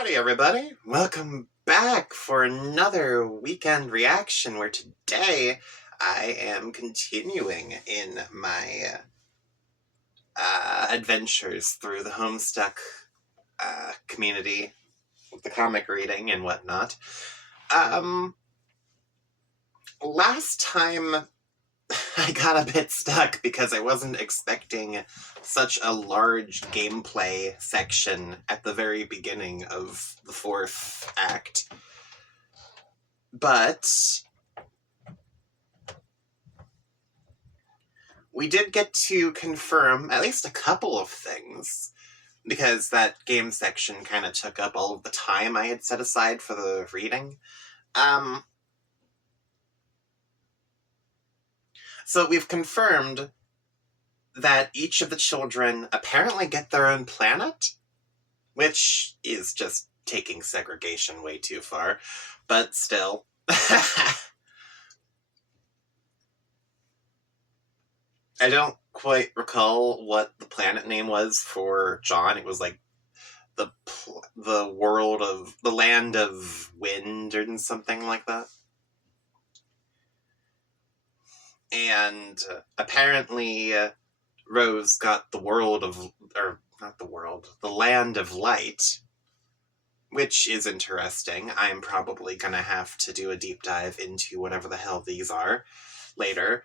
Howdy everybody, welcome back for another weekend reaction where today I am continuing in my adventures through the Homestuck community with the comic reading and whatnot. Last time I got a bit stuck because I wasn't expecting such a large gameplay section at the very beginning of the fourth act. But we did get to confirm at least a couple of things, because that game section kind of took up all of the time I had set aside for the reading. So we've confirmed that each of the children apparently get their own planet, which is just taking segregation way too far, but still. I don't quite recall what the planet name was for John. It was like the world of the land of wind or something like that. And apparently Rose got the world of, or not the world, the land of light, which is interesting. I'm probably gonna have to do a deep dive into whatever the hell these are later.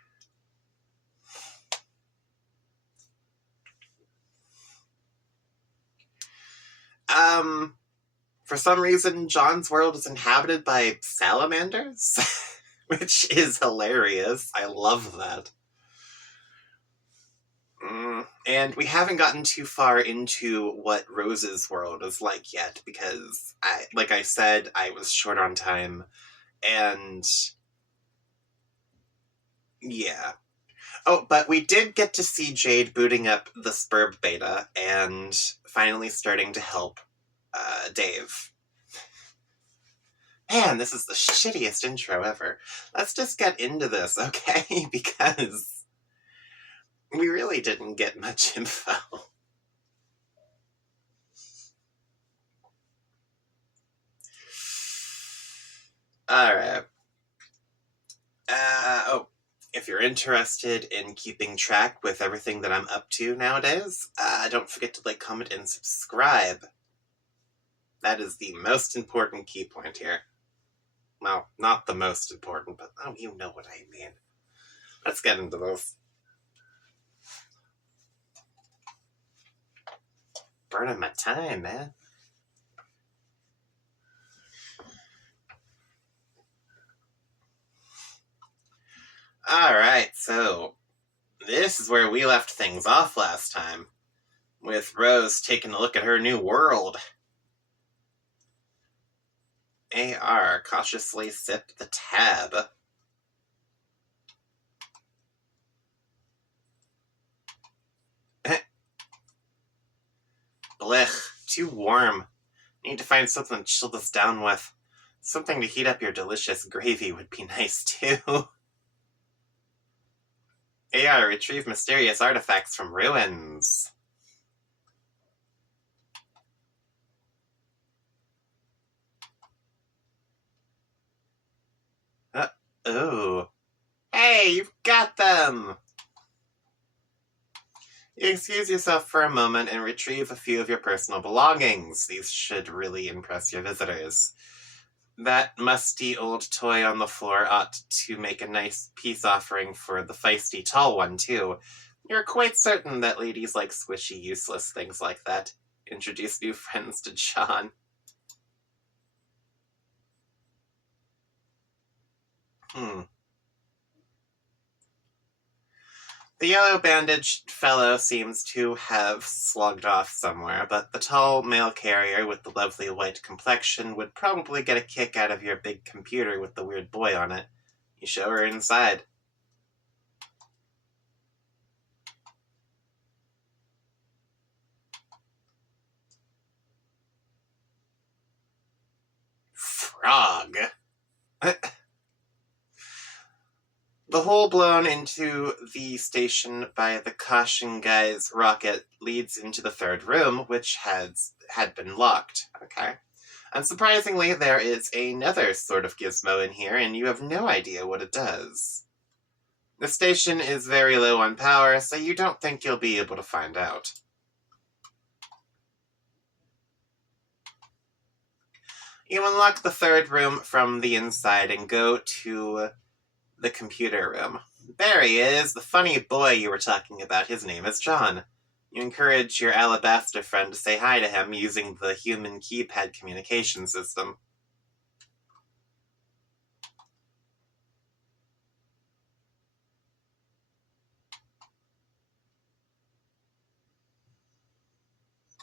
For some reason, John's world is inhabited by salamanders, which is hilarious. I love that. And we haven't gotten too far into what Rose's world is like yet, because, like I said, I was short on time, and yeah. Oh, but we did get to see Jade booting up the Spurb beta and finally starting to help Dave. Man, this is the shittiest intro ever. Let's just get into this, okay? Because we really didn't get much info. Alright. If you're interested in keeping track with everything that I'm up to nowadays, don't forget to like, comment, and subscribe. That is the most important key point here. Well, not the most important, but oh, you know what I mean. Let's get into this. Burning my time, man. Alright, so this is where we left things off last time, with Rose taking a look at her new world. AR cautiously sipped the tab. Blech, too warm. Need to find something to chill this down with. Something to heat up your delicious gravy would be nice too. AR, retrieve mysterious artifacts from ruins. Oh. Hey, you've got them! You excuse yourself for a moment and retrieve a few of your personal belongings. These should really impress your visitors. That musty old toy on the floor ought to make a nice peace offering for the feisty tall one, too. You're quite certain that ladies like squishy, useless things like that. Introduce new friends to John. The yellow-bandaged fellow seems to have slugged off somewhere, but the tall male carrier with the lovely white complexion would probably get a kick out of your big computer with the weird boy on it. You show her inside. Frog. The hole blown into the station by the Caution Guy's rocket leads into the third room, which had been locked. Okay. Unsurprisingly, there is another sort of gizmo in here, and you have no idea what it does. The station is very low on power, so you don't think you'll be able to find out. You unlock the third room from the inside and go to the computer room. There he is, the funny boy you were talking about. His name is John. You encourage your Alabaster friend to say hi to him using the human keypad communication system.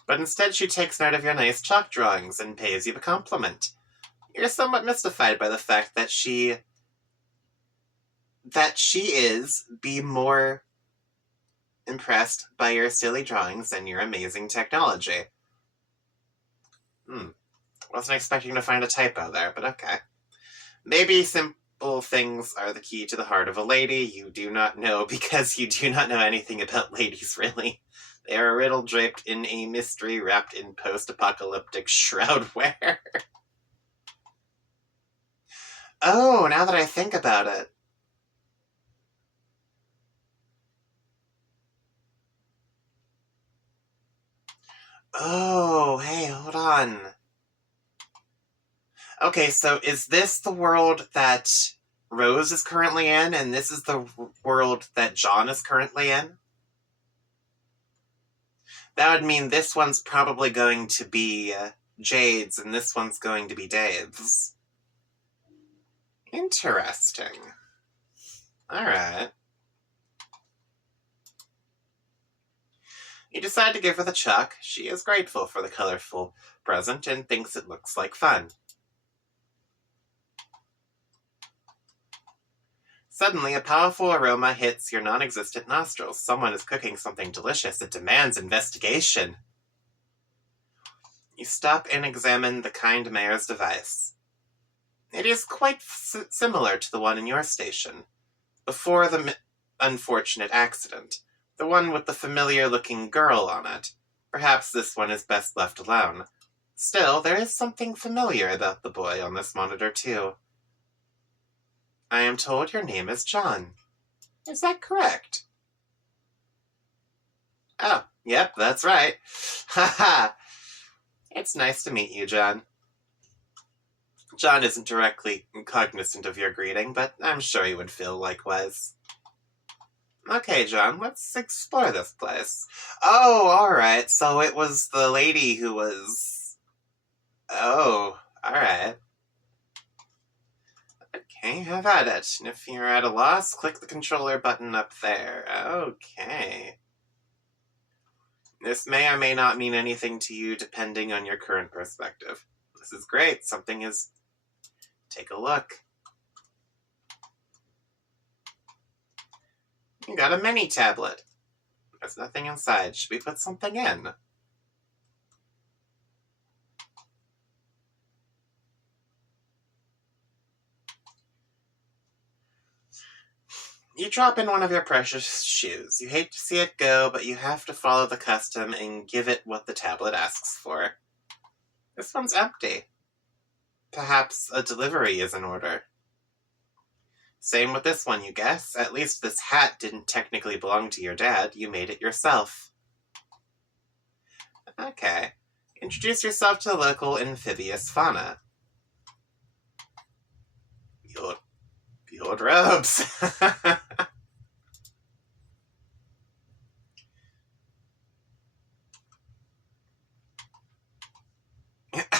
But instead she takes note of your nice chalk drawings and pays you a compliment. You're somewhat mystified by the fact that she be more impressed by your silly drawings than your amazing technology. Wasn't expecting to find a typo there, but okay. Maybe simple things are the key to the heart of a lady. You do not know because you do not know anything about ladies, really. They are a riddle draped in a mystery wrapped in post-apocalyptic shroudware. Oh, now that I think about it. Oh, hey, hold on. Okay, so is this the world that Rose is currently in, and this is the world that John is currently in? That would mean this one's probably going to be Jade's, and this one's going to be Dave's. Interesting. Alright. You decide to give her the chalk. She is grateful for the colorful present and thinks it looks like fun. Suddenly, a powerful aroma hits your non-existent nostrils. Someone is cooking something delicious. It demands investigation. You stop and examine the kind mayor's device. It is quite similar to the one in your station. Before the unfortunate accident. The one with the familiar-looking girl on it. Perhaps this one is best left alone. Still, there is something familiar about the boy on this monitor, too. I am told your name is John. Is that correct? Oh, yep, that's right. Haha. It's nice to meet you, John. John isn't directly cognizant of your greeting, but I'm sure he would feel likewise. Okay, John, let's explore this place. Oh, alright, so it was the lady who was... Oh, alright. Okay, have at it. And if you're at a loss, click the controller button up there. Okay. This may or may not mean anything to you depending on your current perspective. This is great. Something is... Take a look. You got a mini tablet. There's nothing inside. Should we put something in? You drop in one of your precious shoes. You hate to see it go, but you have to follow the custom and give it what the tablet asks for. This one's empty. Perhaps a delivery is in order. Same with this one, you guess. At least this hat didn't technically belong to your dad. You made it yourself. Okay. Introduce yourself to the local amphibious fauna. Behold robes.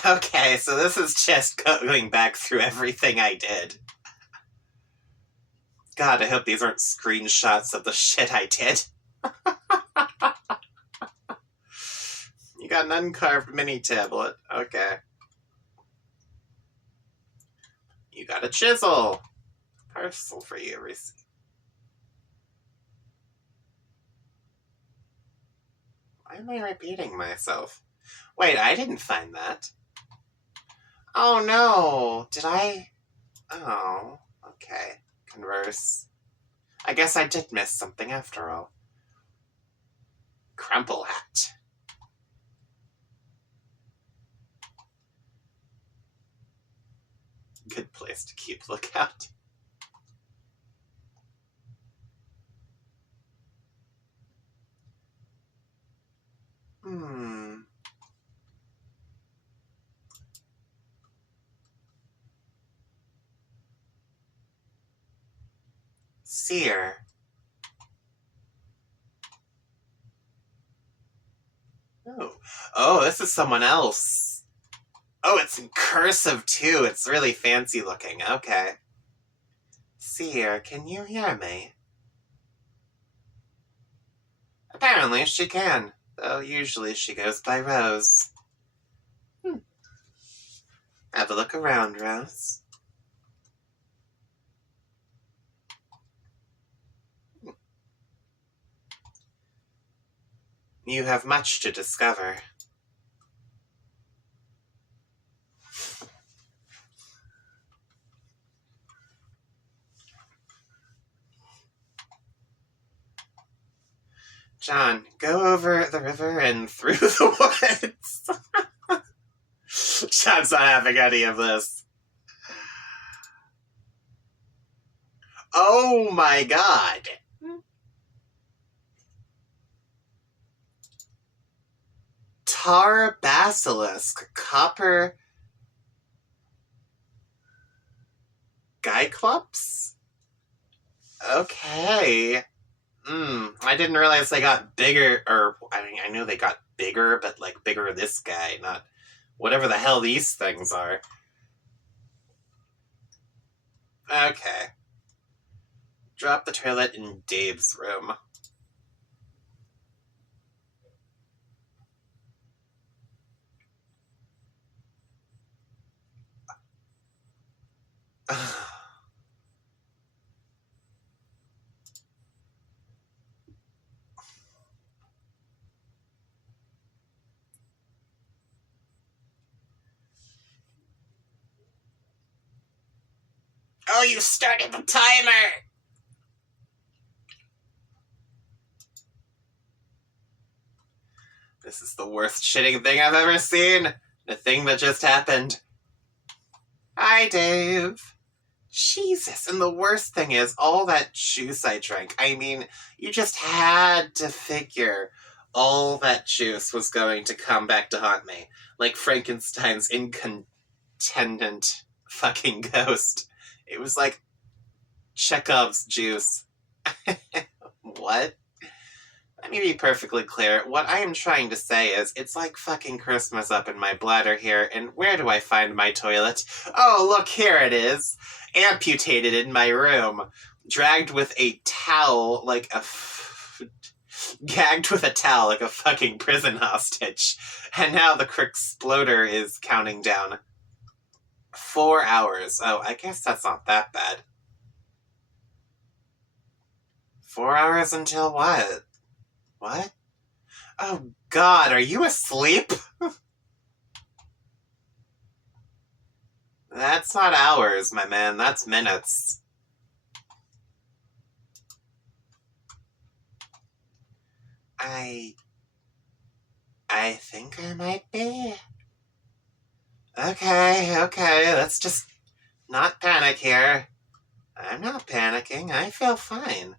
Okay, so this is just going back through everything I did. God, I hope these aren't screenshots of the shit I did. You got an uncarved mini tablet. Okay. You got a chisel. Parcel for you. Why am I repeating myself? Wait, I didn't find that. Oh no! Did I? Oh, okay. Converse. I guess I did miss something after all. Crumple hat. Good place to keep lookout. Seer. Oh, this is someone else. Oh, it's in cursive too. It's really fancy looking. Okay. Seer, can you hear me? Apparently she can, though usually she goes by Rose. Have a look around, Rose. You have much to discover. John, go over the river and through the woods. John's not having any of this. Oh my god. Tar basilisk, copper Gyclops? Okay. I didn't realize they got bigger, or, I mean, I knew they got bigger, but, like, bigger this guy, not whatever the hell these things are. Okay. Drop the toilet in Dave's room. Oh, you started the timer! This is the worst shitting thing I've ever seen. The thing that just happened. Hi, Dave. Jesus, and the worst thing is, all that juice I drank. I mean, you just had to figure all that juice was going to come back to haunt me. Like Frankenstein's incontinent fucking ghost. It was like Chekhov's juice. What? Let me be perfectly clear. What I am trying to say is, it's like fucking Christmas up in my bladder here, and where do I find my toilet? Oh, look, here it is. Amputated in my room. Dragged with a towel like a... gagged with a towel like a fucking prison hostage. And now the Cricksploder is counting down. 4 hours. Oh, I guess that's not that bad. 4 hours until what? What? Oh, God, are you asleep? That's not hours, my man. That's minutes. I think I might be. Okay, let's just not panic here. I'm not panicking. I feel fine.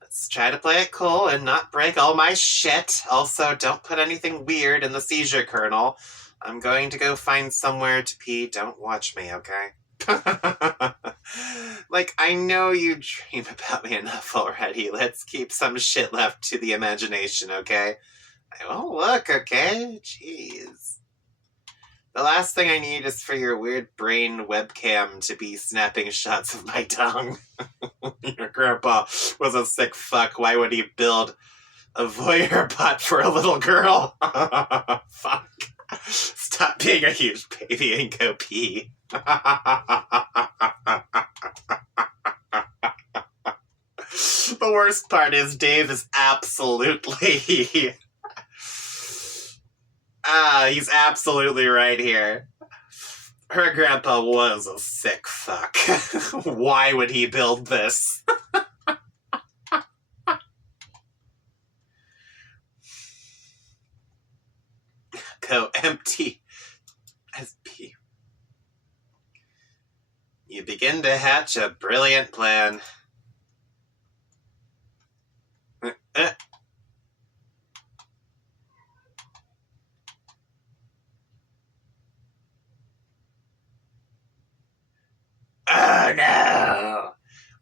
Let's try to play it cool and not break all my shit. Also, don't put anything weird in the seizure kernel. I'm going to go find somewhere to pee. Don't watch me, okay? Like, I know you dream about me enough already. Let's keep some shit left to the imagination, okay? I won't look, okay? Jeez. The last thing I need is for your weird brain webcam to be snapping shots of my tongue. Your grandpa was a sick fuck. Why would he build a voyeur bot for a little girl? Fuck. Stop being a huge baby and go pee. The worst part is Dave is absolutely... he's absolutely right here. Her grandpa was a sick fuck. Why would he build this? Go empty as pee. You begin to hatch a brilliant plan. Oh no!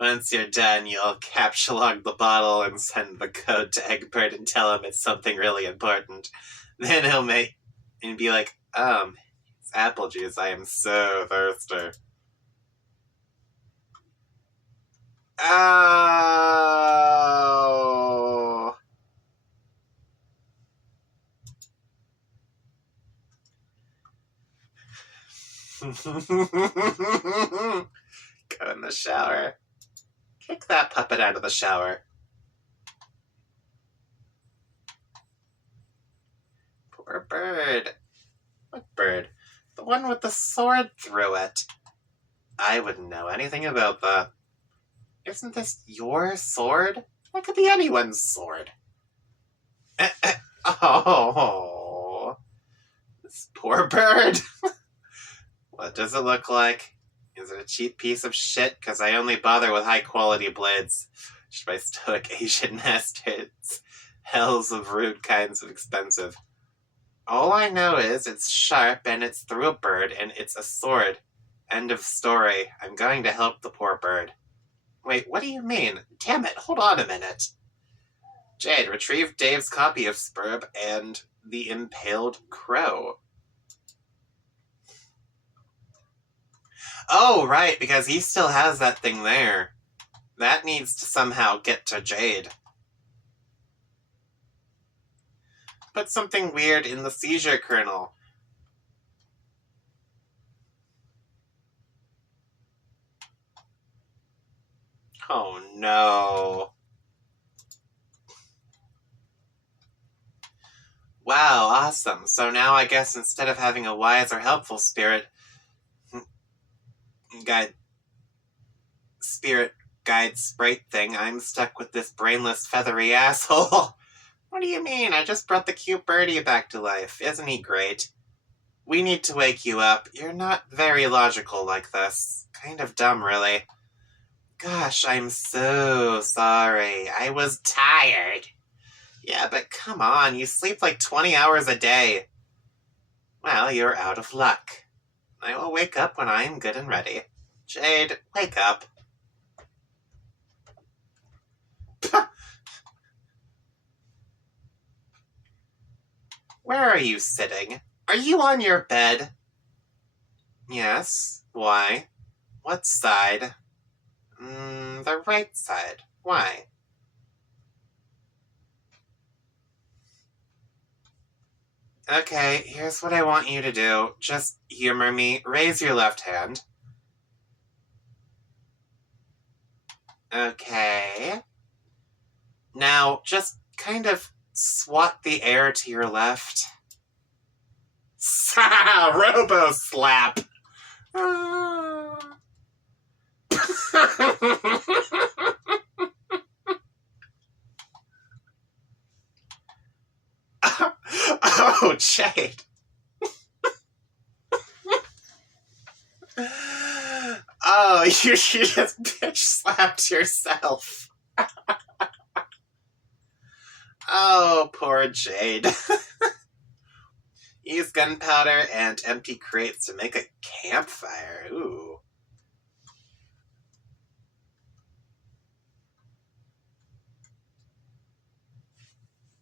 Once you're done, you'll captchalogue the bottle and send the code to Egbert and tell him it's something really important. Then he'll make and be like, it's apple juice. I am so thirsty. Oh! Go in the shower. Kick that puppet out of the shower. Poor bird. What bird? The one with the sword through it. I wouldn't know anything about that. Isn't this your sword? That could be anyone's sword. Oh, this poor bird. What does it look like? Is it a cheap piece of shit? Because I only bother with high-quality blades. Should my stoic Asian masters. Hells of rude kinds of expensive. All I know is it's sharp and it's through a bird and it's a sword. End of story. I'm going to help the poor bird. Wait, what do you mean? Damn it, hold on a minute. Jade, retrieve Dave's copy of Spurb and the Impaled Crow. Oh, right, because he still has that thing there. That needs to somehow get to Jade. Put something weird in the seizure kernel. Oh no. Wow, awesome. So now I guess instead of having a wise or helpful spirit guide sprite thing, I'm stuck with this brainless feathery asshole. What do you mean? I just brought the cute birdie back to life. Isn't he great? We need to wake you up. You're not very logical like this. Kind of dumb, really. Gosh, I'm so sorry. I was tired. Yeah, but come on, you sleep like 20 hours a day. Well, you're out of luck. I will wake up when I am good and ready. Jade, wake up. Where are you sitting? Are you on your bed? Yes. Why? What side? The right side. Why? Okay, here's what I want you to do. Just humor me. Raise your left hand. Okay. Now, just kind of swat the air to your left. Robo slap! Oh, Jade. Oh, you just bitch slapped yourself. Oh, poor Jade. Use gunpowder and empty crates to make a campfire. Ooh.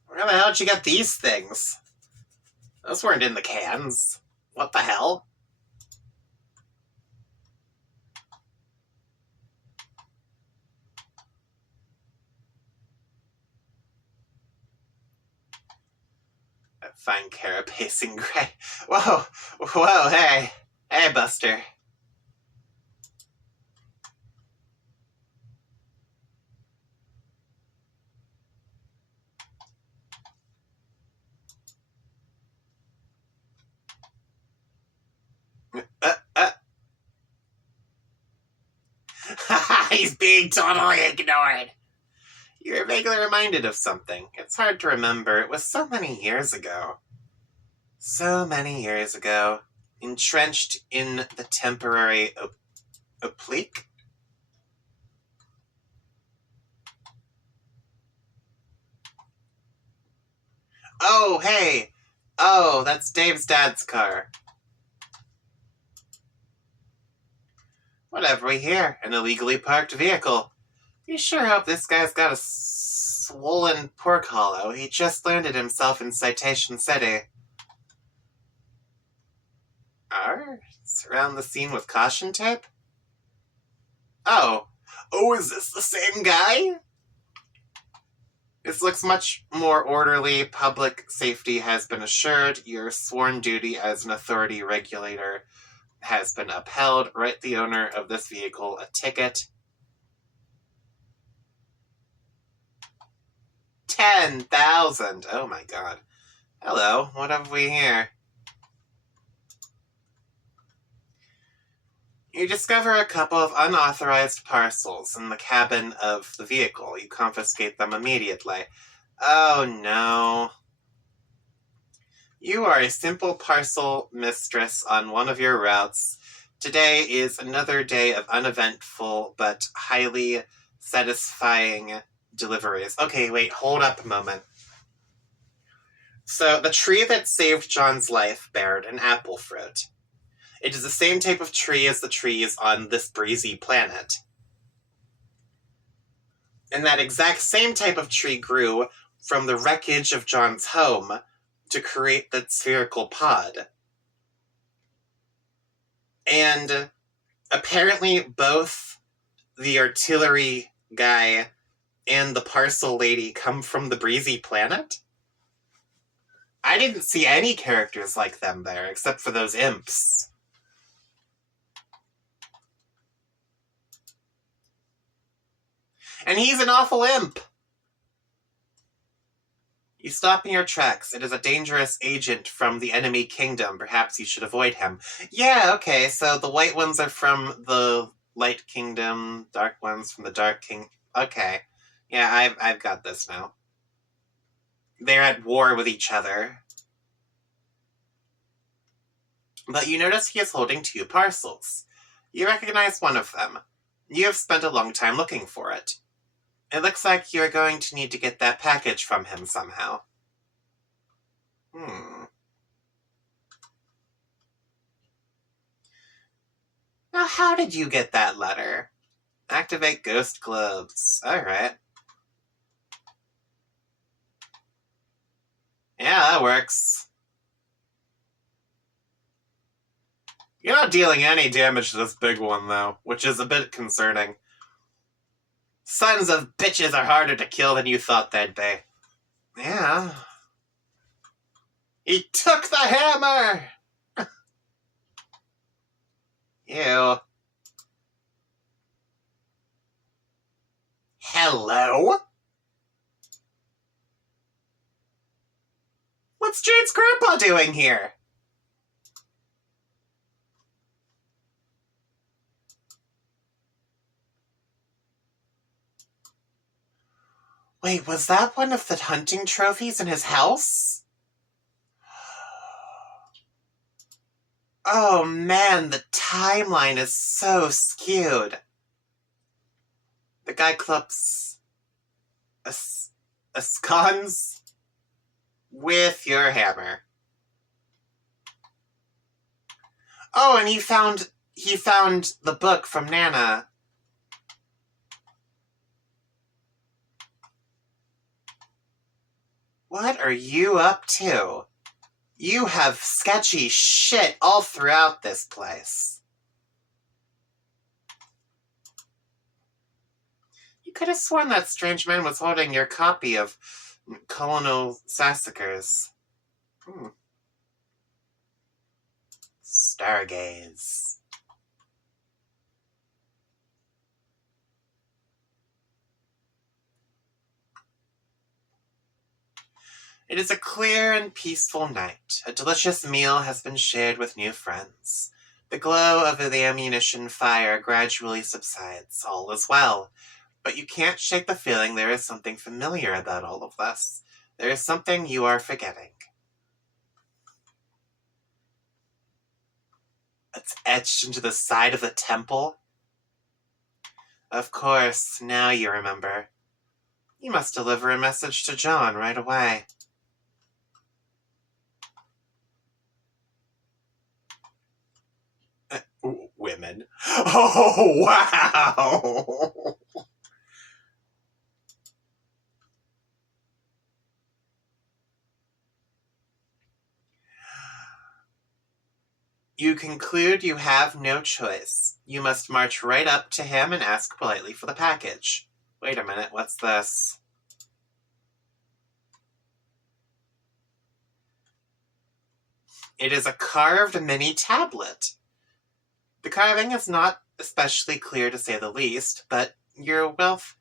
Where the hell did you get these things? Those weren't in the cans. What the hell? Fine carapacing gray. Whoa, whoa, hey. Hey, Buster. He's being totally ignored. You're vaguely reminded of something. It's hard to remember. It was so many years ago. So many years ago. Entrenched in the temporary Oblique? Oh, hey! Oh, that's Dave's dad's car. What have we here? An illegally parked vehicle. You sure hope this guy's got a swollen pork hollow. He just landed himself in Citation City. Surround the scene with caution tape? Oh. Oh, is this the same guy? This looks much more orderly. Public safety has been assured. Your sworn duty as an authority regulator has been upheld. Write the owner of this vehicle a ticket. 10,000. Oh my god. Hello, what have we here? You discover a couple of unauthorized parcels in the cabin of the vehicle. You confiscate them immediately. Oh no. You are a simple parcel mistress on one of your routes. Today is another day of uneventful but highly satisfying deliveries. Okay, wait, hold up a moment. So, the tree that saved John's life bared an apple fruit. It is the same type of tree as the trees on this breezy planet. And that exact same type of tree grew from the wreckage of John's home to create the spherical pod. And apparently both the artillery guy and the parcel lady come from the breezy planet? I didn't see any characters like them there, except for those imps. And he's an awful imp! You stop in your tracks. It is a dangerous agent from the enemy kingdom. Perhaps you should avoid him. Yeah, okay, so the white ones are from the light kingdom, dark ones from the dark king. Okay. Yeah, I've got this now. They're at war with each other. But you notice he is holding 2 parcels. You recognize one of them. You have spent a long time looking for it. It looks like you are going to need to get that package from him somehow. Now, how did you get that letter? Activate ghost globes. Alright. Yeah, that works. You're not dealing any damage to this big one, though, which is a bit concerning. Sons of bitches are harder to kill than you thought they'd be. Yeah. He took the hammer! Ew. Hello? What's Jade's grandpa doing here? Wait, was that one of the hunting trophies in his house? Oh man, the timeline is so skewed. The guy clubs a scones with your hammer. Oh, and he found the book from Nana. What are you up to? You have sketchy shit all throughout this place. You could have sworn that strange man was holding your copy of Colonel Sassacre's. Stargaze. It is a clear and peaceful night. A delicious meal has been shared with new friends. The glow of the ammunition fire gradually subsides. All is well. But you can't shake the feeling there is something familiar about all of this. There is something you are forgetting. It's etched into the side of the temple. Of course, now you remember. You must deliver a message to John right away. Women. Oh, wow! You conclude you have no choice. You must march right up to him and ask politely for the package. Wait a minute, what's this? It is a carved mini tablet. The carving is not especially clear to say the least, but your wealth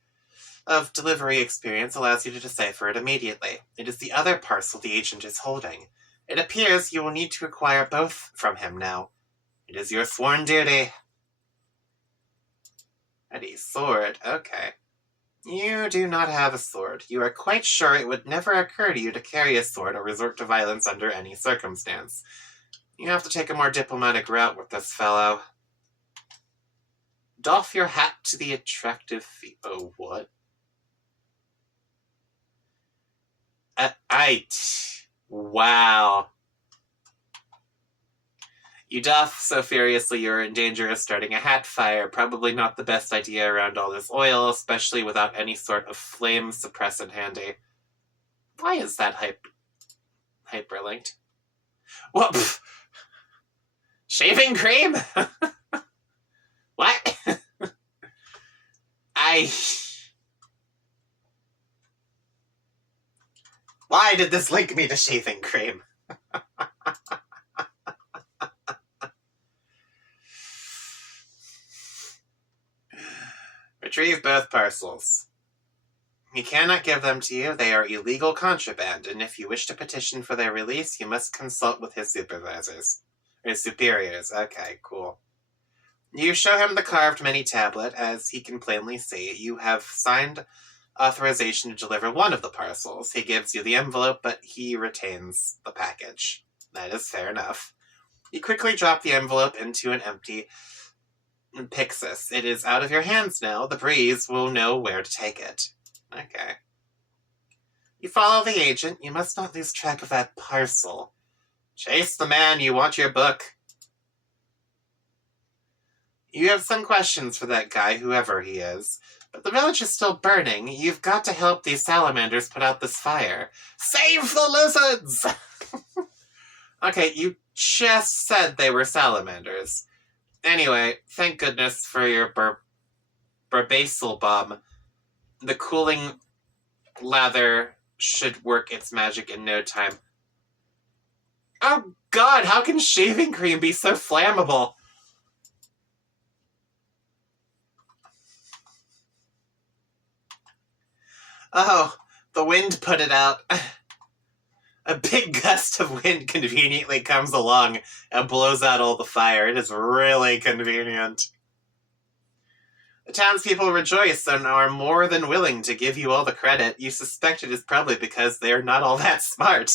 of delivery experience allows you to decipher it immediately. It is the other parcel the agent is holding. It appears you will need to acquire both from him now. It is your sworn duty. Ready, sword, okay. You do not have a sword. You are quite sure it would never occur to you to carry a sword or resort to violence under any circumstance. You have to take a more diplomatic route with this fellow. Doff your hat to the attractive oh, what? Wow. You doff so furiously you're in danger of starting a hat fire. Probably not the best idea around all this oil, especially without any sort of flame suppressant handy. Why is that hyperlinked? Well, shaving cream? What? Why did this link me to shaving cream? Retrieve both parcels. He cannot give them to you. They are illegal contraband, and if you wish to petition for their release, you must consult with his supervisors. His superiors. Okay, cool. You show him the carved mini tablet. As he can plainly see, you have signed authorization to deliver one of the parcels. He gives you the envelope, but he retains the package. That is fair enough. You quickly drop the envelope into an empty Pixis. It is out of your hands now. The breeze will know where to take it. Okay. You follow the agent. You must not lose track of that parcel. Chase the man. You want your book. You have some questions for that guy, whoever he is. But the village is still burning. You've got to help these salamanders put out this fire. Save the lizards! Okay, you just said they were salamanders. Anyway, thank goodness for your Barbasal bomb. The cooling lather should work its magic in no time. Oh god, how can shaving cream be so flammable? Oh, the wind put it out. A big gust of wind conveniently comes along and blows out all the fire. It is really convenient. The townspeople rejoice and are more than willing to give you all the credit. You suspect it is probably because they're not all that smart.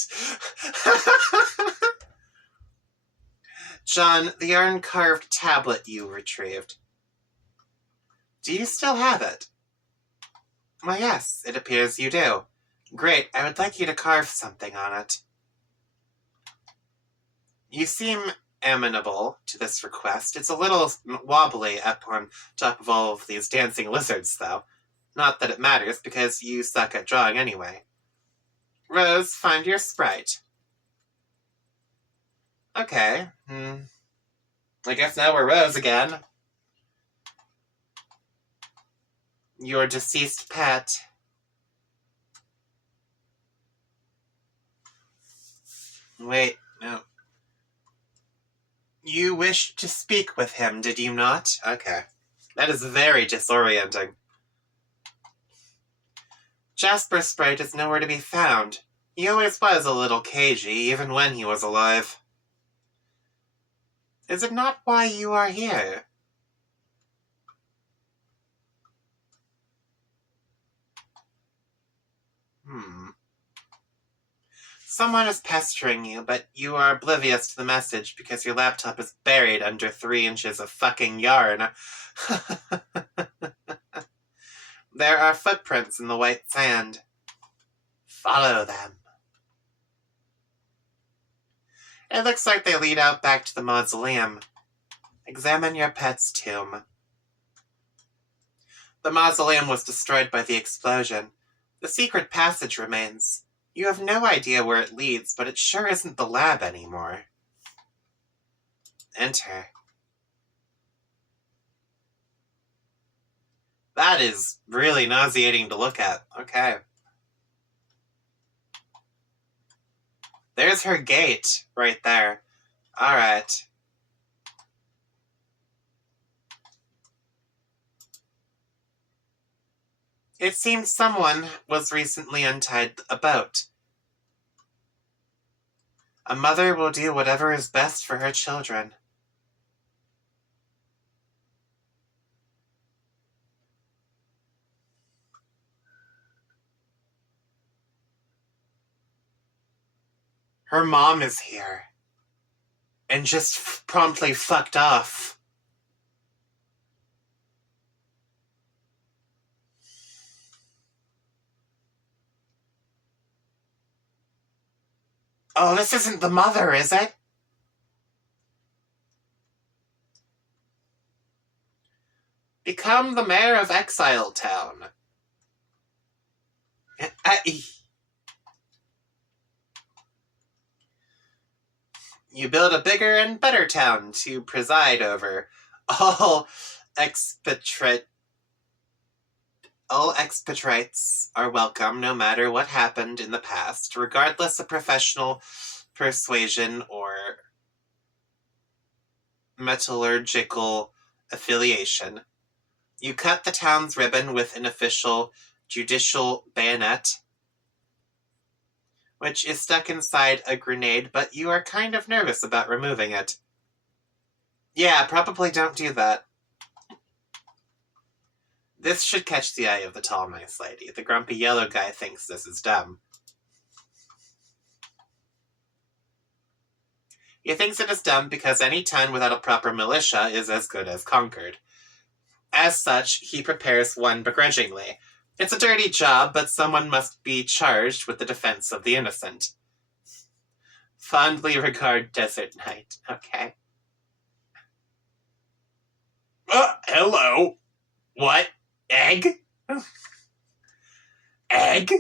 John, the iron-carved tablet you retrieved. Do you still have it? Why, yes, it appears you do. Great, I would like you to carve something on it. You seem amenable to this request. It's a little wobbly up on top of all of these dancing lizards, though. Not that it matters, because you suck at drawing anyway. Rose, find your sprite. Okay. I guess now we're Rose again. Your deceased pet. Wait, no. You wished to speak with him, did you not? Okay. That is very disorienting. Jasper Sprite is nowhere to be found. He always was a little cagey, even when he was alive. Is it not why you are here? Someone is pestering you, but you are oblivious to the message because your laptop is buried under 3 inches of fucking yarn. There are footprints in the white sand. Follow them. It looks like they lead out back to the mausoleum. Examine your pet's tomb. The mausoleum was destroyed by the explosion. The secret passage remains. You have no idea where it leads, but it sure isn't the lab anymore. Enter. That is really nauseating to look at. Okay. There's her gate right there. Alright. It seems someone was recently untied a boat. A mother will do whatever is best for her children. Her mom is here. And just promptly fucked off. Oh, this isn't the mother, is it? Become the mayor of XIII Town. You build a bigger and better town to preside over. All expatriates are welcome no matter what happened in the past, regardless of professional persuasion or metallurgical affiliation. You cut the town's ribbon with an official judicial bayonet, which is stuck inside a grenade, but you are kind of nervous about removing it. Yeah, probably don't do that. This should catch the eye of the tall, nice lady. The grumpy yellow guy thinks this is dumb. He thinks it is dumb because any town without a proper militia is as good as conquered. As such, he prepares one begrudgingly. It's a dirty job, but someone must be charged with the defense of the innocent. Fondly regard Desert Knight. Okay. Hello. What? Egg? Egg?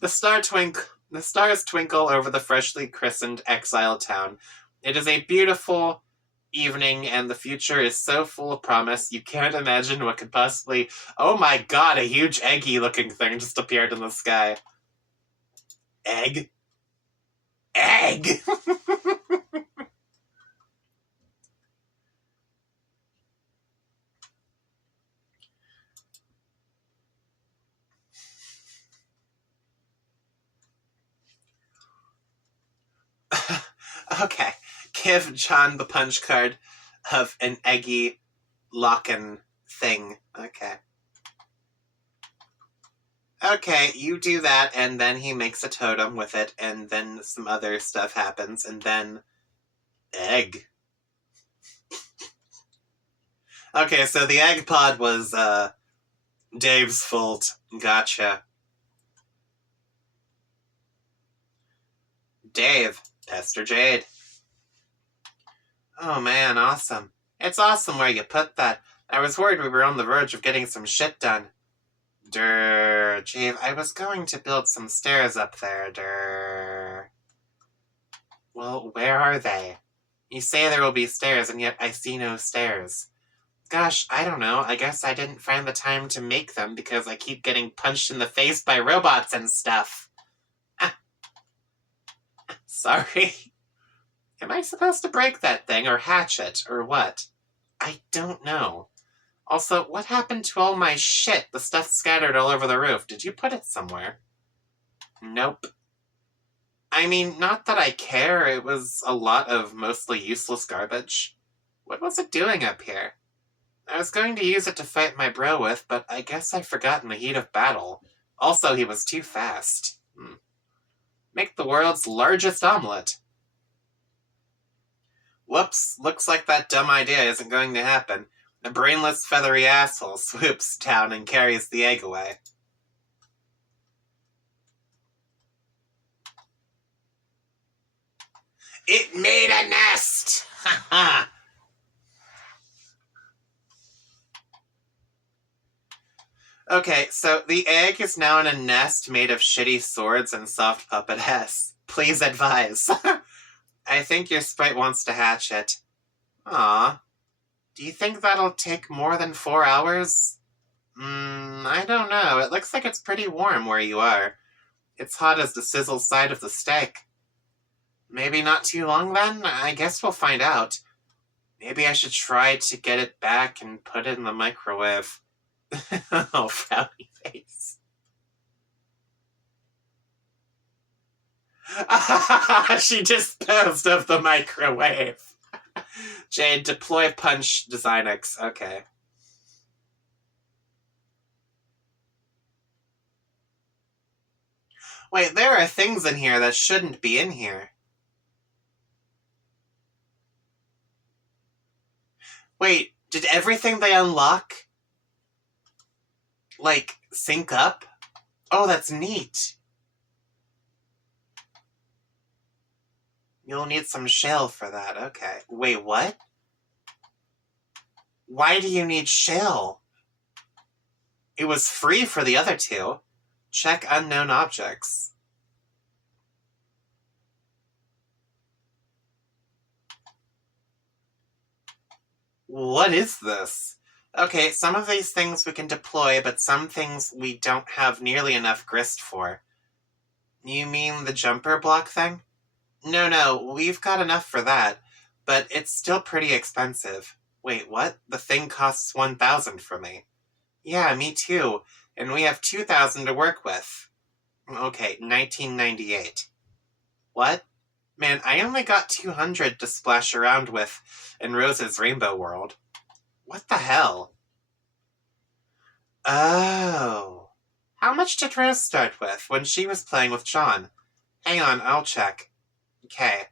The stars twinkle over the freshly christened exile town. It is a beautiful evening, and the future is so full of promise, you can't imagine what could possibly... Oh my god, a huge eggy-looking thing just appeared in the sky. Egg? Egg! Okay, give John the punch card of an eggy lockin' thing. Okay. Okay, you do that, and then he makes a totem with it, and then some other stuff happens, and then... Egg. Okay, so the egg pod was, Dave's fault. Gotcha. Dave. Pester Jade. Oh man, awesome. It's awesome where you put that. I was worried we were on the verge of getting some shit done. Durr, Jade, I was going to build some stairs up there, durr. Well, where are they? You say there will be stairs, and yet I see no stairs. Gosh, I don't know. I guess I didn't find the time to make them because I keep getting punched in the face by robots and stuff. Sorry. Am I supposed to break that thing or hatch it or what? I don't know. Also, what happened to all my shit? The stuff scattered all over the roof. Did you put it somewhere? Nope. I mean, not that I care. It was a lot of mostly useless garbage. What was it doing up here? I was going to use it to fight my bro with, but I guess I forgot in the heat of battle. Also, he was too fast. Make the world's largest omelet. Whoops, looks like that dumb idea isn't going to happen. A brainless, feathery asshole swoops down and carries the egg away. It made a nest! Ha ha! Okay, so the egg is now in a nest made of shitty swords and soft puppet S. Please advise. I think your sprite wants to hatch it. Aw. Do you think that'll take more than 4 hours? I don't know. It looks like it's pretty warm where you are. It's hot as the sizzle side of the steak. Maybe not too long then? I guess we'll find out. Maybe I should try to get it back and put it in the microwave. Oh, frowny face. She disposed of the microwave. Jade, deploy punch design X. Okay. Wait, there are things in here that shouldn't be in here. Wait, did everything they unlock, like, sync up? Oh, that's neat. You'll need some shell for that. Okay. Wait, what? Why do you need shell? It was free for the other two. Check unknown objects. What is this? Okay, some of these things we can deploy, but some things we don't have nearly enough grist for. You mean the jumper block thing? No, we've got enough for that, but it's still pretty expensive. Wait, what? The thing costs 1,000 for me. Yeah, me too, and we have 2,000 to work with. Okay, 1998. What? Man, I only got 200 to splash around with in Rose's Rainbow World. What the hell? Oh. How much did Rose start with when she was playing with John? Hang on, I'll check. Okay.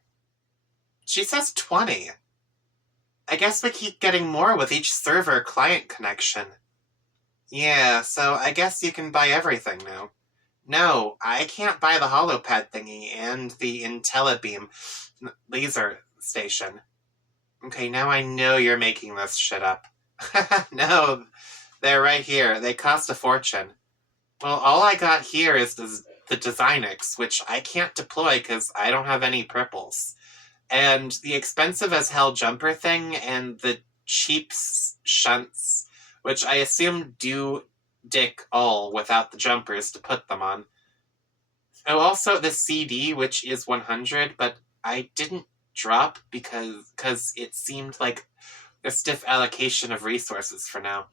She says 20. I guess we keep getting more with each server client connection. Yeah, so I guess you can buy everything now. No, I can't buy the holopad thingy and the IntelliBeam laser station. Okay, now I know you're making this shit up. No, they're right here. They cost a fortune. Well, all I got here is the Designix, which I can't deploy because I don't have any purples. And the expensive as hell jumper thing and the cheap shunts, which I assume do dick all without the jumpers to put them on. Oh, also the CD, which is 100, but I didn't drop because it seemed like a stiff allocation of resources for now.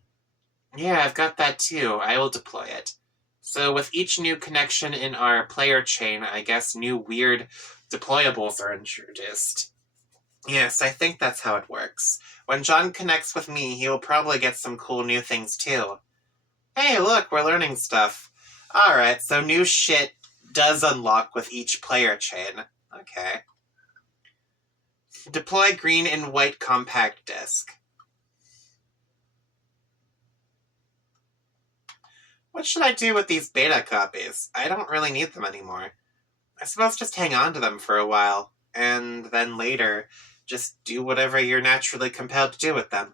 Yeah, I've got that too. I will deploy it. So with each new connection in our player chain, I guess new weird deployables are introduced. Yes, I think that's how it works. When John connects with me, he will probably get some cool new things too. Hey, look, we're learning stuff. Alright, so new shit does unlock with each player chain. Okay. Deploy green and white compact disc. What should I do with these beta copies? I don't really need them anymore. I suppose just hang on to them for a while, and then later, just do whatever you're naturally compelled to do with them.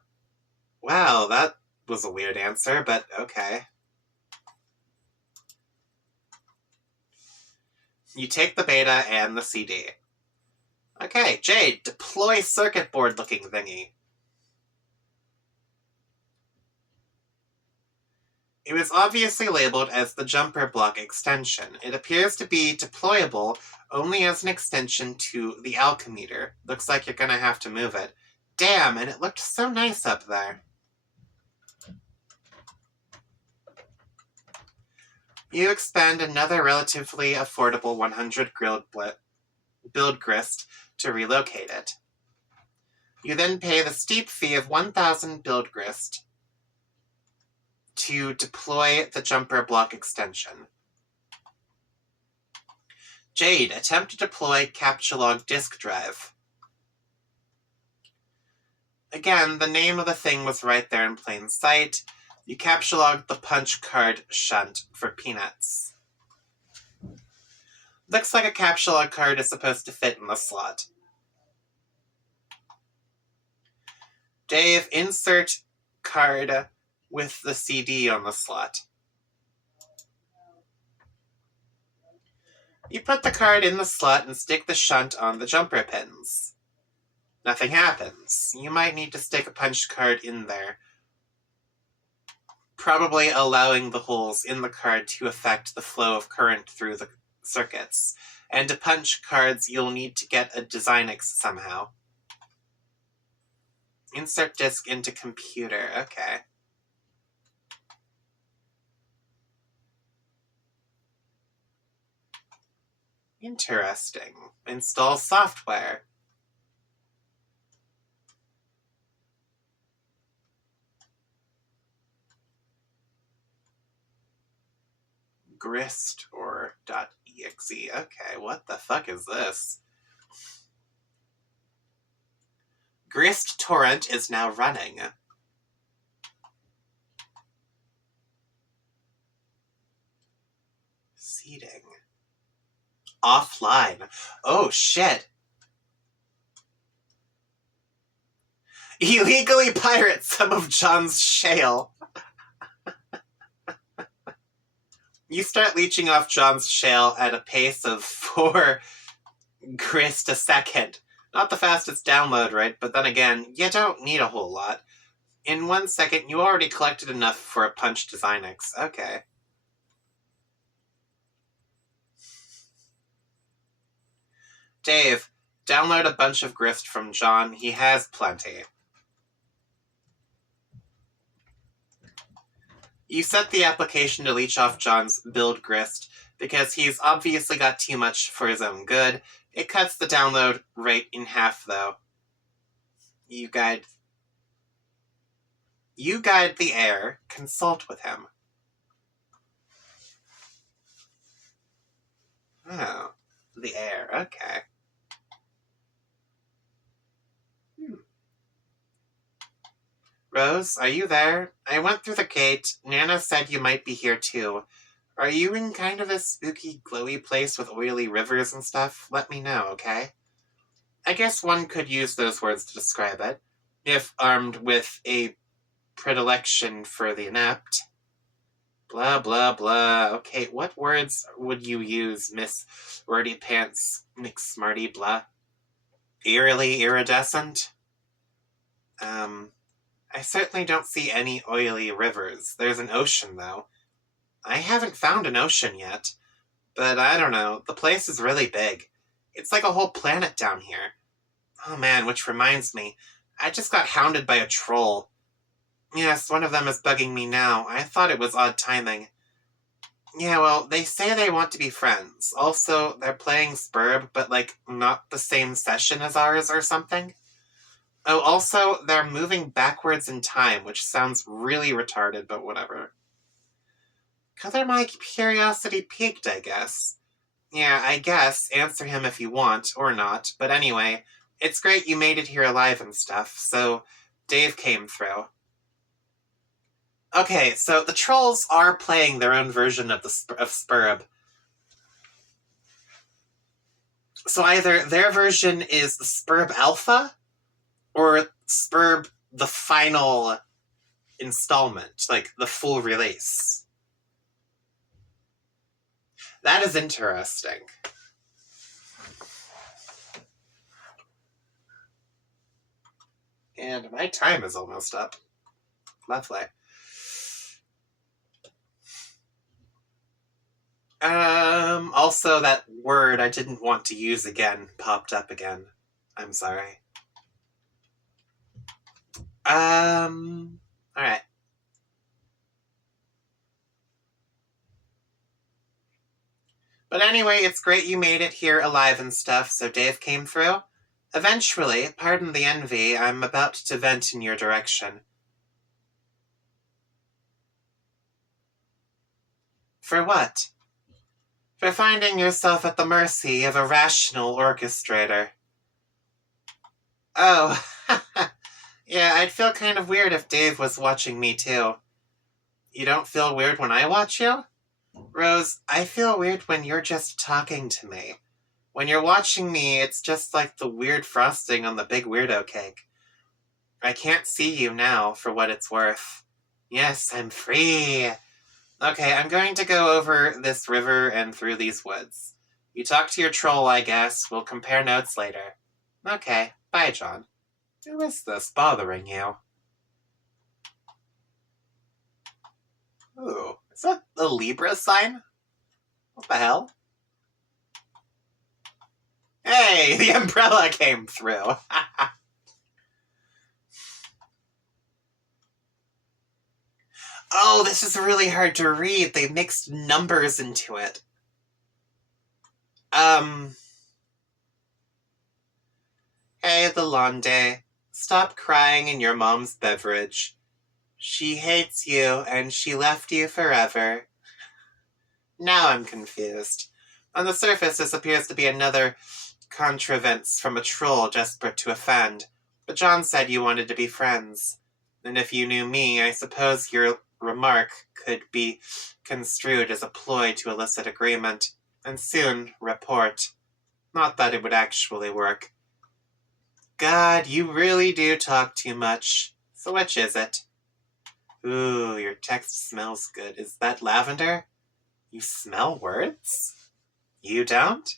Wow, that was a weird answer, but okay. You take the beta and the CD. Okay, Jade, deploy circuit board looking thingy. It was obviously labeled as the jumper block extension. It appears to be deployable only as an extension to the alchemeter. Looks like you're gonna have to move it. Damn, and it looked so nice up there. You expend another relatively affordable 100 build grist to relocate it. You then pay the steep fee of 1,000 build grist to deploy the jumper block extension. Jade, attempt to deploy Captcha Log disk drive. Again, the name of the thing was right there in plain sight. You captulogged the punch card shunt for peanuts. Looks like a capsulog card is supposed to fit in the slot. Dave, insert card with the CD on the slot. You put the card in the slot and stick the shunt on the jumper pins. Nothing happens. You might need to stick a punch card in there, probably allowing the holes in the card to affect the flow of current through the circuits. And to punch cards, you'll need to get a Designix somehow. Insert disk into computer. Okay. Interesting. Install software. Grist or .exe. Okay, what the fuck is this? Grist torrent is now running. Seeding. Offline. Oh, shit. Illegally pirate some of John's shale. You start leeching off John's shale at a pace of 4 grist a second. Not the fastest download rate, but then again, you don't need a whole lot. In 1 second, you already collected enough for a punch Designix. Okay. Dave, download a bunch of grist from John. He has plenty. You set the application to leech off John's build grist because he's obviously got too much for his own good. It cuts the download rate in half, though. You guide the heir. Consult with him. Oh, the heir. Okay. Rose, are you there? I went through the gate. Nana said you might be here too. Are you in kind of a spooky, glowy place with oily rivers and stuff? Let me know, okay? I guess one could use those words to describe it, if armed with a predilection for the inept. Blah, blah, blah. Okay, what words would you use, Miss Wordy Pants McSmarty blah? Eerily iridescent? I certainly don't see any oily rivers. There's an ocean, though. I haven't found an ocean yet, but I don't know. The place is really big. It's like a whole planet down here. Oh man, which reminds me, I just got hounded by a troll. Yes, one of them is bugging me now. I thought it was odd timing. Yeah, well, they say they want to be friends. Also, they're playing Spurb, but like, not the same session as ours or something. Oh, also, they're moving backwards in time, which sounds really retarded, but whatever. Color my curiosity piqued, I guess. Yeah, I guess. Answer him if you want, or not. But anyway, it's great you made it here alive and stuff, so Dave came through. Okay, so the trolls are playing their own version of Spurb. So either their version is the Spurb Alpha, or Spurb the final installment, like the full release. That is interesting. And my time is almost up. Lovely. Also that word I didn't want to use again popped up again. I'm sorry. Alright. But anyway, it's great you made it here alive and stuff, so Dave came through. Eventually, pardon the envy, I'm about to vent in your direction. For what? For finding yourself at the mercy of a rational orchestrator. Oh, Yeah, I'd feel kind of weird if Dave was watching me too. You don't feel weird when I watch you? Rose, I feel weird when you're just talking to me. When you're watching me, it's just like the weird frosting on the big weirdo cake. I can't see you now, for what it's worth. Yes, I'm free. Okay, I'm going to go over this river and through these woods. You talk to your troll, I guess. We'll compare notes later. Okay, bye, John. Who is this bothering you? Ooh, is that a Libra sign? What the hell? Hey, the umbrella came through. Oh, this is really hard to read. They mixed numbers into it. Hey, the Londe. Stop crying in your mom's beverage. She hates you, and she left you forever. Now I'm confused. On the surface, this appears to be another contrivance from a troll desperate to offend. But John said you wanted to be friends. And if you knew me, I suppose your remark could be construed as a ploy to elicit agreement, and soon report. Not that it would actually work. God, you really do talk too much. So which is it? Ooh, your text smells good. Is that lavender? You smell words? You don't?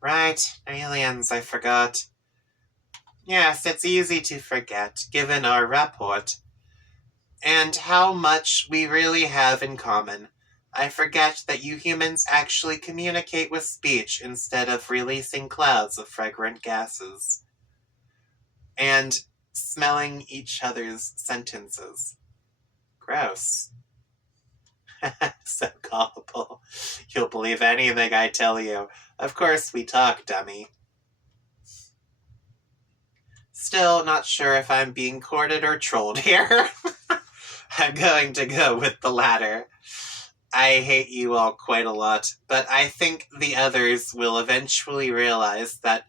Right, aliens, I forgot. Yes, it's easy to forget, given our rapport. And how much we really have in common. I forget that you humans actually communicate with speech instead of releasing clouds of fragrant gases. And smelling each other's sentences. Gross. So gullible. You'll believe anything I tell you. Of course we talk, dummy. Still not sure if I'm being courted or trolled here. I'm going to go with the latter. I hate you all quite a lot, but I think the others will eventually realize that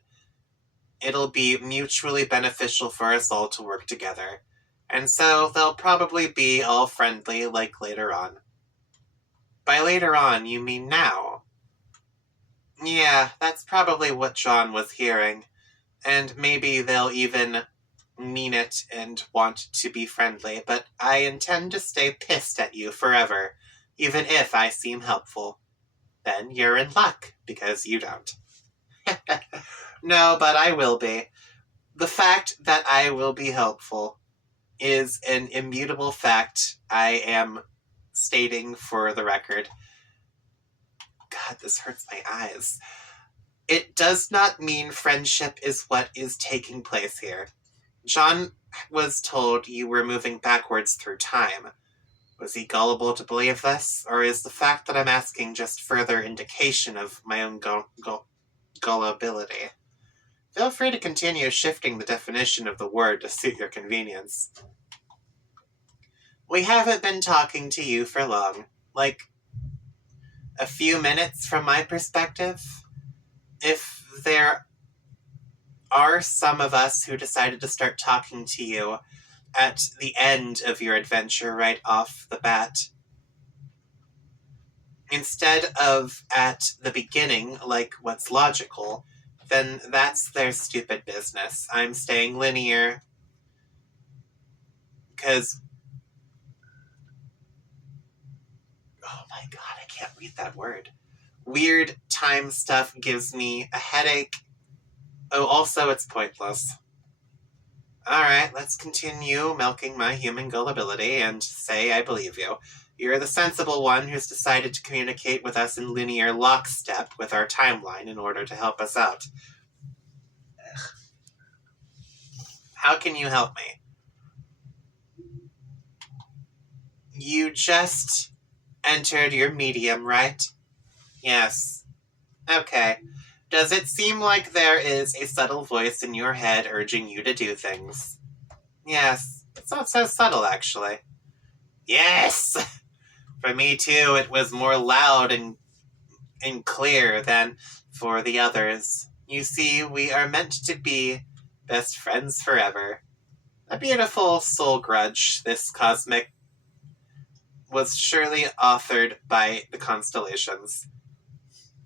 it'll be mutually beneficial for us all to work together. And so they'll probably be all friendly like later on. By later on, you mean now? Yeah, that's probably what John was hearing. And maybe they'll even mean it and want to be friendly, but I intend to stay pissed at you forever, even if I seem helpful. Then you're in luck, because you don't. No, but I will be. The fact that I will be helpful is an immutable fact I am stating for the record. God, this hurts my eyes. It does not mean friendship is what is taking place here. John was told you were moving backwards through time. Was he gullible to believe this, or is the fact that I'm asking just further indication of my own gullibility? Feel free to continue shifting the definition of the word to suit your convenience. We haven't been talking to you for long. Like, a few minutes from my perspective. If there are some of us who decided to start talking to you at the end of your adventure right off the bat, instead of at the beginning, like what's logical, then that's their stupid business. I'm staying linear because... Oh my god, I can't read that word. Weird time stuff gives me a headache. Oh, also, it's pointless. Alright, let's continue milking my human gullibility and say I believe you. You're the sensible one who's decided to communicate with us in linear lockstep with our timeline in order to help us out. How can you help me? You just entered your medium, right? Yes. Okay. Does it seem like there is a subtle voice in your head urging you to do things? Yes. It's not so subtle, actually. Yes! For me, too, it was more loud and clear than for the others. You see, we are meant to be best friends forever. A beautiful soul grudge, this cosmic was surely authored by the constellations.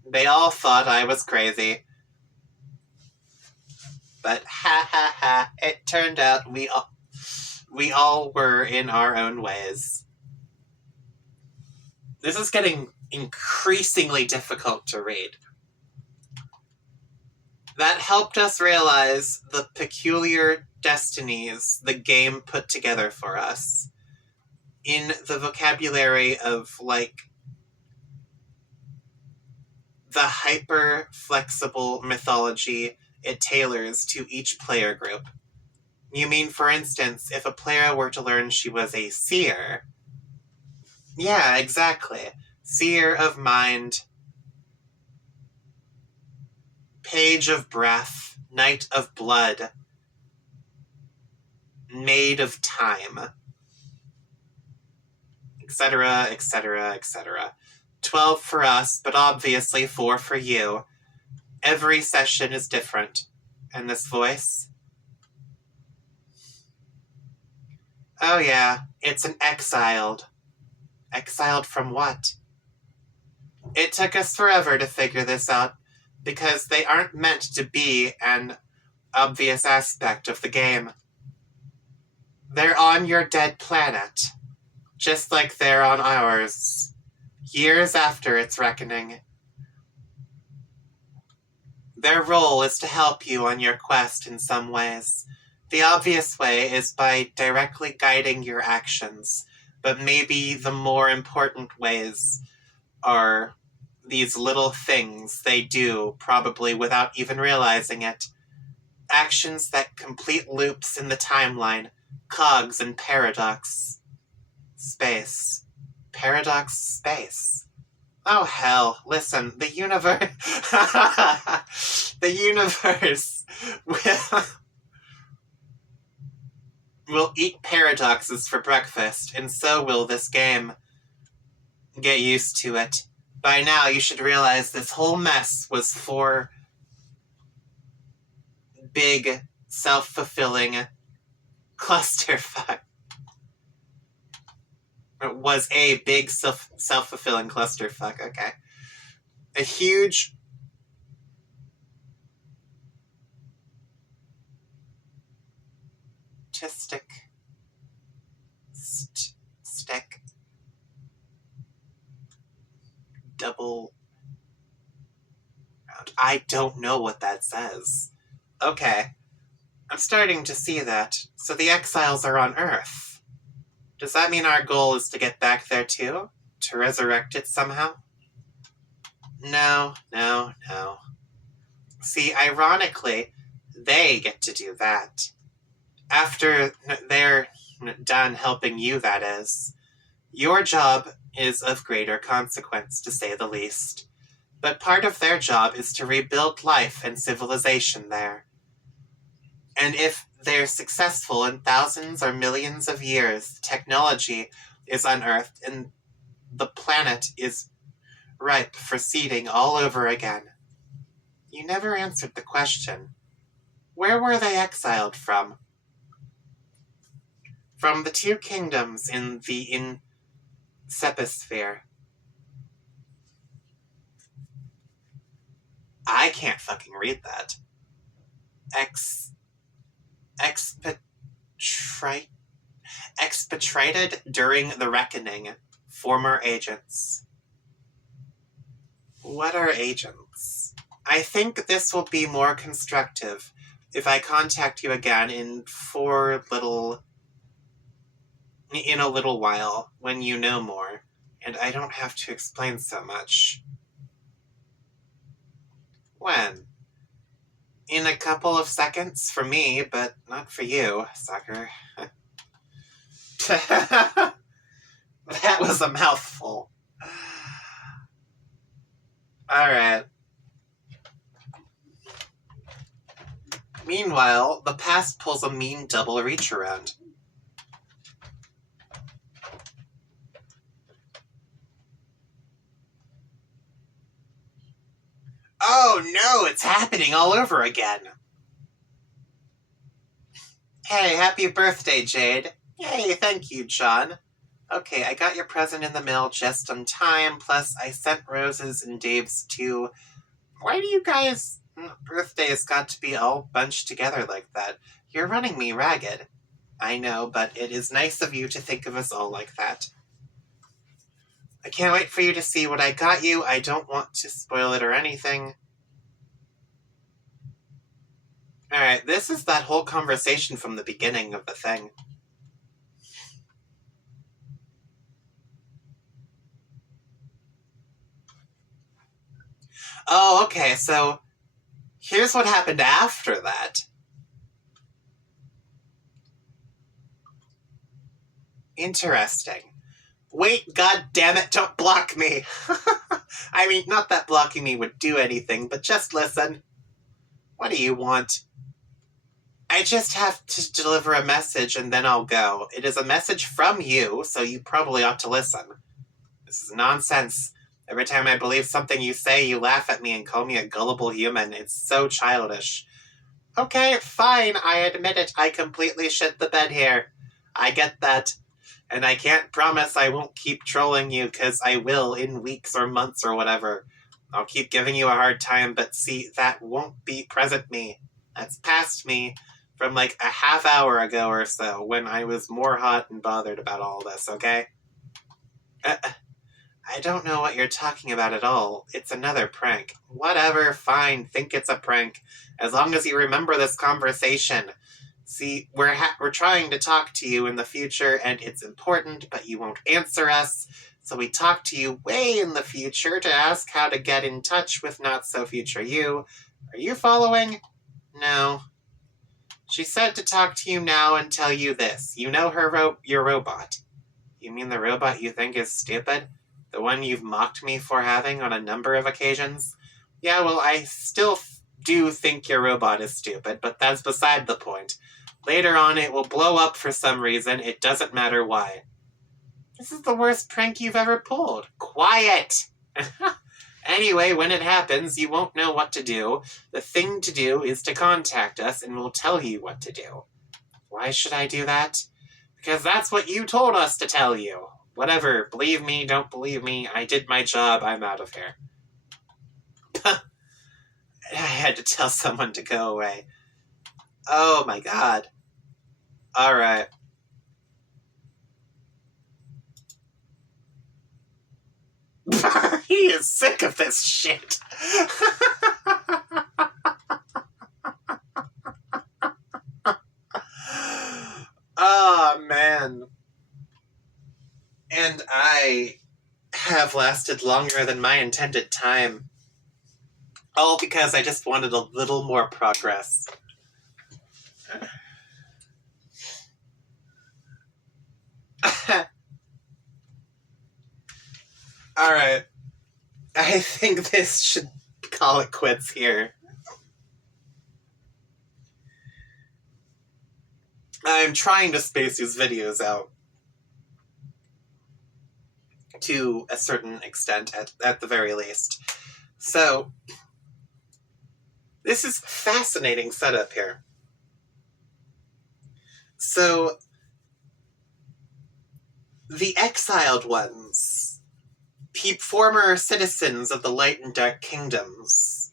They all thought I was crazy. But ha ha ha, it turned out we all were in our own ways. This is getting increasingly difficult to read. That helped us realize the peculiar destinies the game put together for us. In the vocabulary of, like, the hyper-flexible mythology it tailors to each player group. You mean, for instance, if a player were to learn she was a seer? Yeah, exactly. Seer of mind, page of breath, knight of blood, maid of time, etc., etc., etc. 12 for us, but obviously 4 for you. Every session is different. And this voice? Oh yeah, it's an exiled. Exiled from what? It took us forever to figure this out, because they aren't meant to be an obvious aspect of the game. They're on your dead planet, just like they're on ours, years after its reckoning. Their role is to help you on your quest in some ways. The obvious way is by directly guiding your actions, but maybe the more important ways are these little things they do, probably without even realizing it. Actions that complete loops in the timeline, cogs and paradox. Space. Paradox space. Oh hell, listen, the universe... the universe will eat paradoxes for breakfast, and so will this game. Get used to it. By now, you should realize this whole mess was for big, self-fulfilling clusterfuck. It was a big self-fulfilling clusterfuck, okay. A huge... stick. Double... round. I don't know what that says. Okay. I'm starting to see that. So the exiles are on Earth. Does that mean our goal is to get back there too? To resurrect it somehow? No. See, ironically, they get to do that. After they're done helping you, that is. Your job is of greater consequence, to say the least. But part of their job is to rebuild life and civilization there. And if they're successful in thousands or millions of years, technology is unearthed and the planet is ripe for seeding all over again. You never answered the question. Where were they exiled from? From the 2 kingdoms in the Sepisphere. I can't fucking read that. Expatriated during the reckoning. Former agents. What are agents? I think this will be more constructive if I contact you again in a little while, when you know more, and I don't have to explain so much. When? In a couple of seconds for me, but not for you, sucker. That was a mouthful. Alright. Meanwhile, the past pulls a mean double reach around. Oh no, it's happening all over again. Hey, happy birthday, Jade. Yay, thank you, John. Okay, I got your present in the mail just on time, plus I sent roses and Dave's too. Why do you guys' birthdays got to be all bunched together like that? You're running me ragged. I know, but it is nice of you to think of us all like that. I can't wait for you to see what I got you. I don't want to spoil it or anything. Alright, this is that whole conversation from the beginning of the thing. Oh, okay, so here's what happened after that. Interesting. Wait, god damn it, don't block me! I mean, not that blocking me would do anything, but just listen. What do you want? I just have to deliver a message and then I'll go. It is a message from you, so you probably ought to listen. This is nonsense. Every time I believe something you say, you laugh at me and call me a gullible human. It's so childish. Okay, fine, I admit it. I completely shit the bed here. I get that. And I can't promise I won't keep trolling you, because I will in weeks or months or whatever. I'll keep giving you a hard time, but see, that won't be present me. That's past me from like a half hour ago or so, when I was more hot and bothered about all this, okay? I don't know what you're talking about at all. It's another prank. Whatever, fine, think it's a prank. As long as you remember this conversation. See, we're trying to talk to you in the future, and it's important, but you won't answer us. So we talk to you way in the future to ask how to get in touch with not-so-future you. Are you following? No. She said to talk to you now and tell you this. You know your robot. You mean the robot you think is stupid? The one you've mocked me for having on a number of occasions? Yeah, well, I still do think your robot is stupid, but that's beside the point. Later on, it will blow up for some reason. It doesn't matter why. This is the worst prank you've ever pulled. Quiet! Anyway, when it happens, you won't know what to do. The thing to do is to contact us, and we'll tell you what to do. Why should I do that? Because that's what you told us to tell you. Whatever, believe me, don't believe me, I did my job, I'm out of here. I had to tell someone to go away. Oh my god. Alright. He is sick of this shit. Oh, man. And I have lasted longer than my intended time. All because I just wanted a little more progress. Alright. I think this should call it quits here. I'm trying to space these videos out to a certain extent, at the very least. So, this is fascinating setup here. So, the exiled ones, former citizens of the Light and Dark Kingdoms,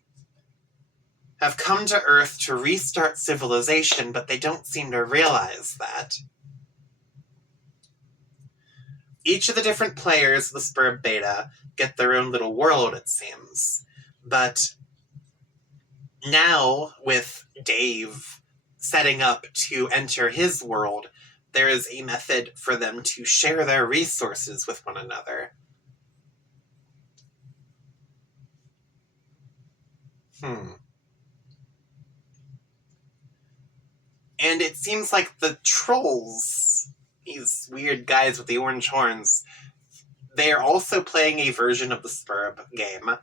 have come to Earth to restart civilization, but they don't seem to realize that. Each of the different players of the Spur Beta get their own little world, it seems. But now, with Dave setting up to enter his world, there is a method for them to share their resources with one another. And it seems like the trolls, these weird guys with the orange horns, they are also playing a version of the Spurb game.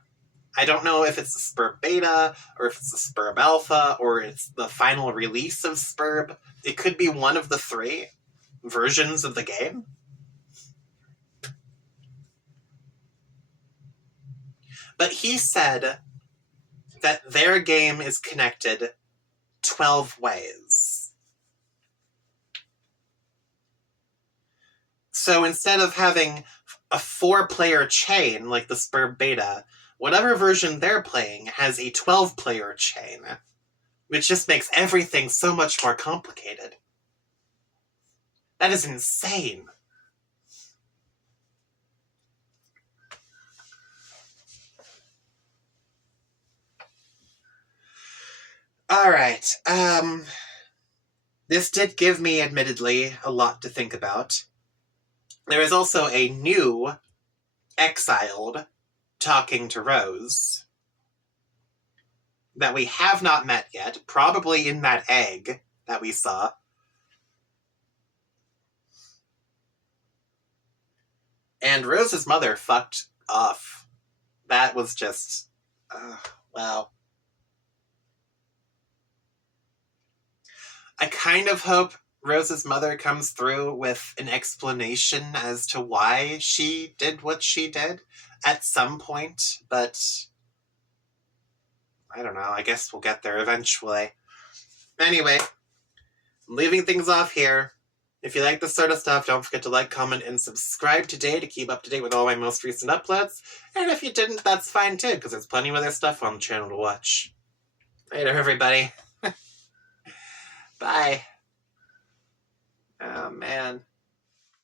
I don't know if it's the Spurb Beta, or if it's the Spurb Alpha, or it's the final release of Spurb. It could be one of the three versions of the game. But he said that their game is connected 12 ways. So instead of having a 4-player chain like the Spurb Beta, whatever version they're playing has a 12-player chain, which just makes everything so much more complicated. That is insane. Alright, this did give me, admittedly, a lot to think about. There is also a new exiled talking to Rose that we have not met yet, probably in that egg that we saw. And Rose's mother fucked off. That was just... wow. I kind of hope Rose's mother comes through with an explanation as to why she did what she did at some point, but I don't know. I guess we'll get there eventually. Anyway, I'm leaving things off here. If you like this sort of stuff, don't forget to like, comment, and subscribe today to keep up to date with all my most recent uploads. And if you didn't, that's fine too, because there's plenty of other stuff on the channel to watch. Later, everybody. Bye. Oh, man.